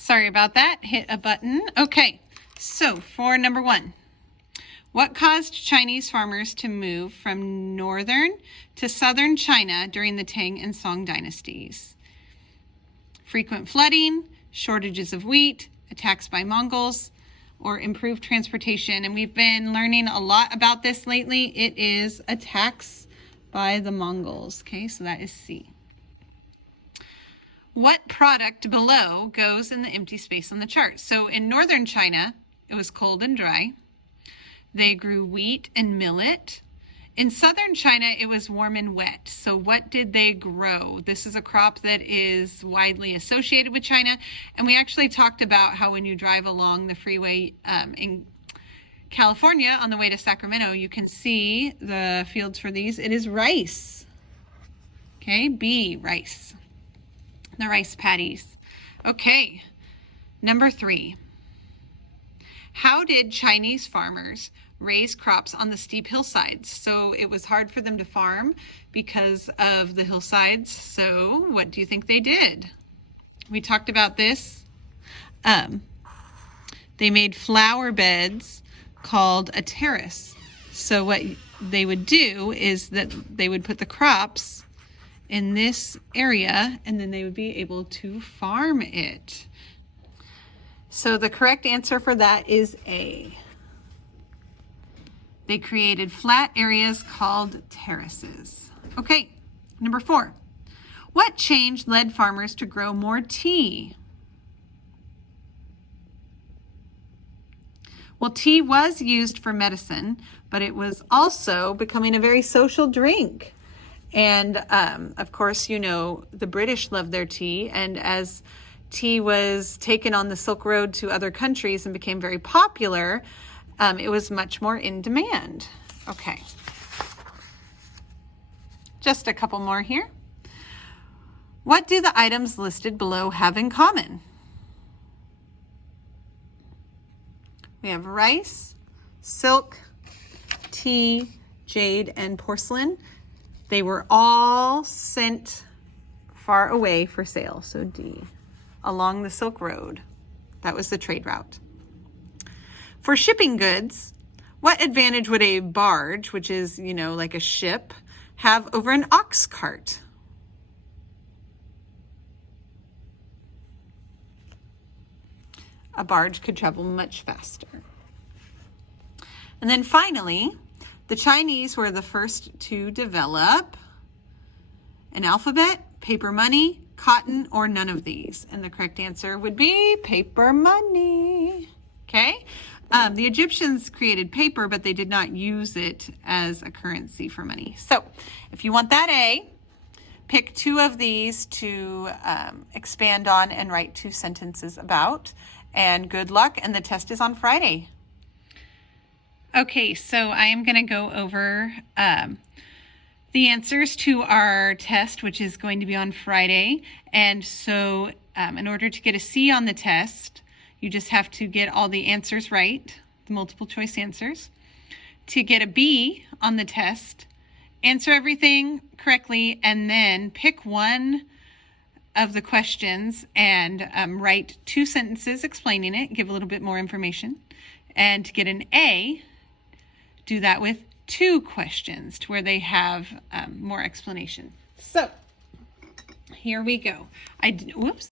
Sorry about that. Hit a button. Okay, so for number 1, what caused Chinese farmers to move from northern to southern China during the Tang and Song dynasties? Frequent flooding, shortages of wheat, attacks by Mongols, or improved transportation. And we've been learning a lot about this lately. It is attacks by the Mongols. Okay, so that is C. What product below goes in the empty space on the chart? So in northern China, it was cold and dry. They grew wheat and millet. In southern China, it was warm and wet. So what did they grow? This is a crop that is widely associated with China. And we actually talked about how when you drive along the freeway in California on the way to Sacramento, you can see the fields for these. It is rice. Okay, B, rice. The rice paddies. Okay, number 3. How did Chinese farmers raise crops on the steep hillsides? So it was hard for them to farm because of the hillsides. So what do you think they did? We talked about this. They made flower beds called a terrace. So what they would do is that they would put the crops in this area and then they would be able to farm it. So the correct answer for that is A. They created flat areas called terraces. Okay, number 4. What change led farmers to grow more tea? Well, tea was used for medicine, but it was also becoming a very social drink. And of course, you know, the British loved their tea, and as tea was taken on the Silk Road to other countries and became very popular, it was much more in demand. Okay. Just a couple more here. What do the items listed below have in common? We have rice, silk, tea, jade, and porcelain. They were all sent far away for sale, so D, along the Silk Road. That was the trade route. For shipping goods, what advantage would a barge, which is, you know, like a ship, have over an ox cart? A barge could travel much faster. And then finally, the Chinese were the first to develop an alphabet, paper money, cotton, or none of these. And the correct answer would be paper money. Okay? The Egyptians created paper, but they did not use it as a currency for money. So if you want that A, pick 2 of these to expand on and write 2 sentences about. And good luck, and the test is on Friday. Okay, so I am going to go over the answers to our test, which is going to be on Friday. And so in order to get a C on the test, you just have to get all the answers right, the multiple choice answers. To get a B on the test, answer everything correctly, and then pick one of the questions and write 2 sentences explaining it, give a little bit more information. And to get an A, do that with 2 questions to where they have more explanation. So here we go. Whoops.